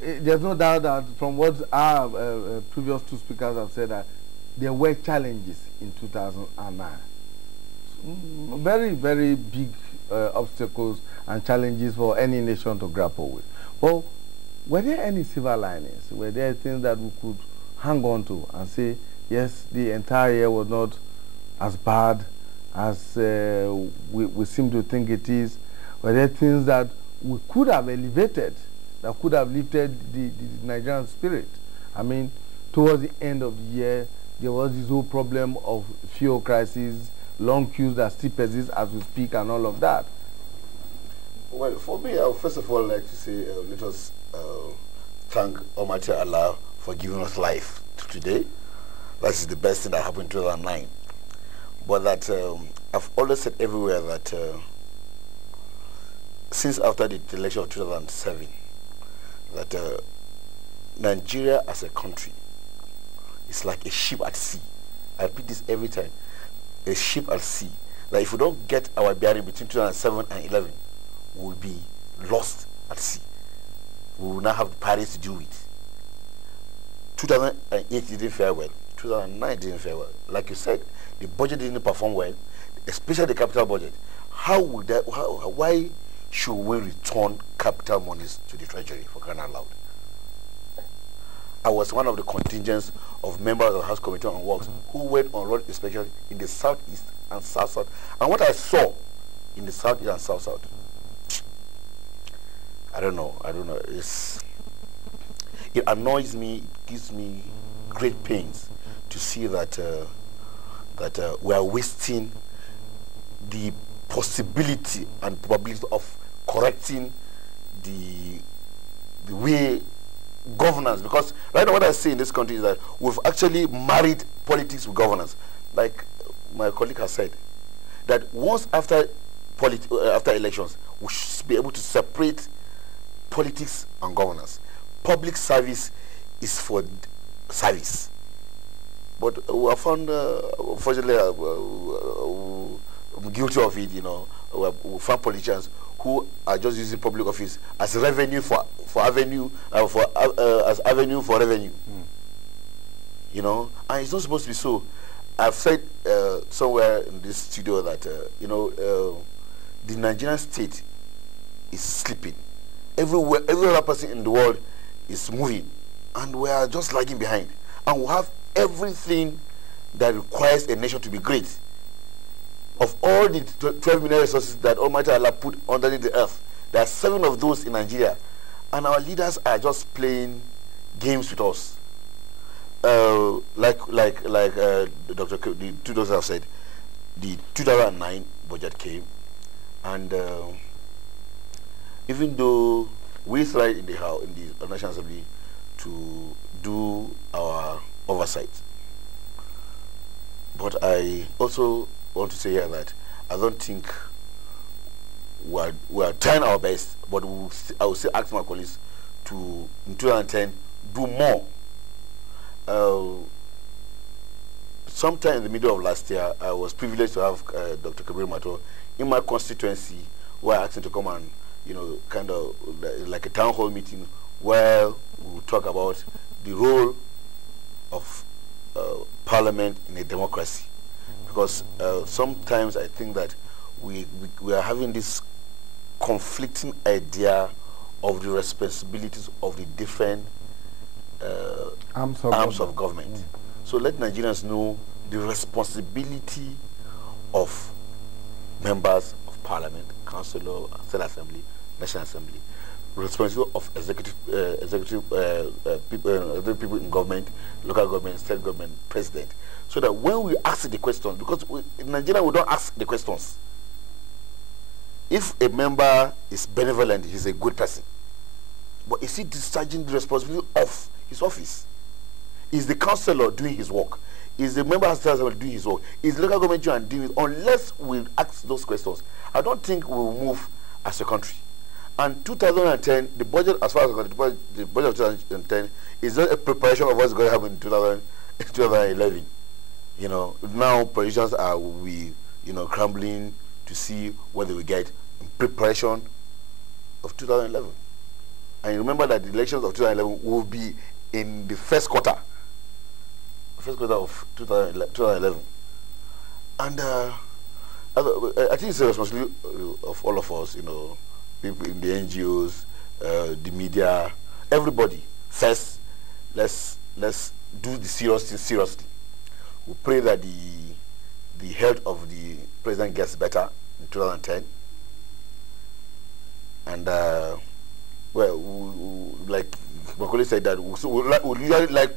there's no doubt that from what our previous two speakers have said, that there were challenges in 2009. Very, very big obstacles and challenges for any nation to grapple with. Well, were there any silver linings? Were there things that we could hang on to and say, yes, the entire year was not as bad as we seem to think it is? Were there things that we could have elevated, that could have lifted the Nigerian spirit? I mean, towards the end of the year, there was this whole problem of fuel crisis, long queues that still persist as we speak, and all of that. Well, for me, I would first of all like to say, let us thank Almighty Allah for giving us life to today. That is the best thing that happened in 2009. But that I've always said everywhere that since after the election of 2007, that Nigeria as a country is like a ship at sea. I repeat this every time. A ship at sea. That if we don't get our bearing between 2007 and 11, we will be lost at sea. We will not have the parties to do it. 2008 didn't fare well. 2009 didn't fare well. Like you said, the budget didn't perform well, especially the capital budget. How would that? Why should we return capital monies to the treasury, for crying out loud? I was one of the contingents of members of the House Committee on Works who went on road inspection in the southeast and south-south. And what I saw in the southeast and south-south, I don't know. It annoys me. It gives me great pains to see that we are wasting the possibility and probability of correcting the way governance, because right now what I see in this country is that we've actually married politics with governance. Like my colleague has said, that once after elections, we should be able to separate politics and governance. Public service is for service. But we have found, unfortunately, I'm guilty of it, you know. We found politicians who are just using public office as revenue for avenue, as avenue for revenue. You know, and it's not supposed to be so. I've said somewhere in this studio that, you know, the Nigerian state is sleeping. Everywhere, every other person in the world is moving, and we are just lagging behind. And we have everything that requires a nation to be great. Of all the 12 million resources that Almighty Allah put underneath the earth, there are 7 of those in Nigeria, and our leaders are just playing games with us. Like Dr. The two doctors have said, the 2009 budget came, and even though we tried in the House, in the National Assembly, to do our oversight, but I also want to say here that I don't think we are trying our best, but I will still ask my colleagues to, in 2010, do more. Sometime in the middle of last year, I was privileged to have Dr. Bmitosahi in my constituency, where I asked him to come and, you know, kind of like a town hall meeting where we would talk about the role of Parliament in a democracy. Because sometimes I think that we are having this conflicting idea of the responsibilities of the different arms of government. So let Nigerians know the responsibility of members of Parliament, Council, State Assembly, National Assembly, responsibility of executive people in government, local government, state government, president. So that when we ask the questions, because in Nigeria we don't ask the questions. If a member is benevolent, he's a good person. But is he discharging the responsibility of his office? Is the councillor doing his work? Is the member of the Assembly doing his work? Is the local government doing it? Unless we ask those questions, I don't think we will move as a country. And 2010, the budget, as far as the budget of 2010, is not a preparation of what's going to happen in 2011. You know, now politicians are crumbling to see what they will get in preparation of 2011. And remember that the elections of 2011 will be in the first quarter of 2011. And I think it's a responsibility of all of us, you know, people in the NGOs, the media, everybody. First, let's do the serious thing seriously. We pray that the health of the president gets better in 2010. And well, like my colleague said, that we usually like